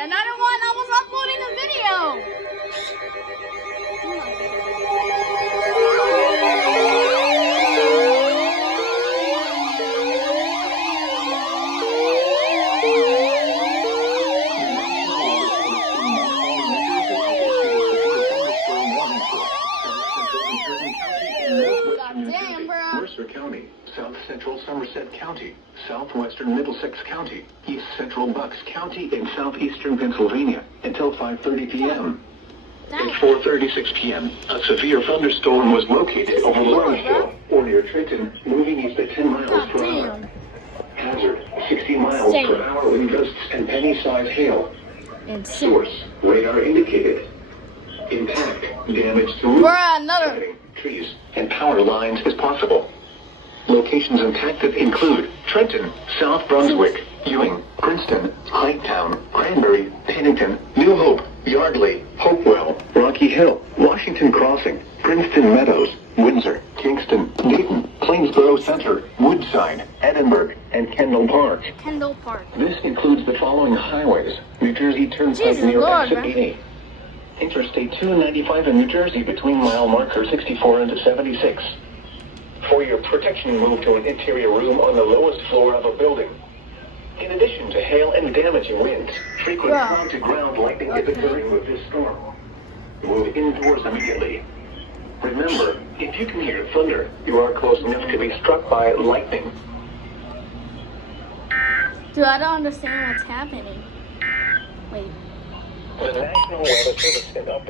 another one. I was uploading a video. Goddamn, bro. Mercer County, South Central Somerset County, Southwestern Middlesex County, East Central Bucks County, and Southeastern Pennsylvania until 5:30 p.m. At 4:36 p.m., a severe thunderstorm was located over Lawrenceville or near Trenton, moving east at 10 miles per hour. Hazard, 60 miles per hour wind gusts and penny-sized hail. Source, radar indicated. Impact, damage to roofs, trees, and power lines is possible. Locations impacted include Trenton, South Brunswick, Ewing, Princeton, Highttown, Cranberry, Pennington, New Hope, Yardley, Hopewell, Rocky Hill, Washington Crossing, Princeton Meadows, Windsor, Kingston, Dayton, Plainsboro Center, Woodside, Edinburgh, and Kendall Park. Kendall Park. This includes the following highways: New Jersey Turnpike near exit 80. Interstate 295 in New Jersey between mile marker 64 and 76. For your protection, move to an interior room on the lowest floor of a building. In addition to hail and damaging winds, frequent ground-to-ground lightning is occurring with this storm. Move indoors immediately. Remember, if you can hear thunder, you are close enough to be struck by lightning. Dude, I don't understand what's happening. Wait. The National Weather Service conducted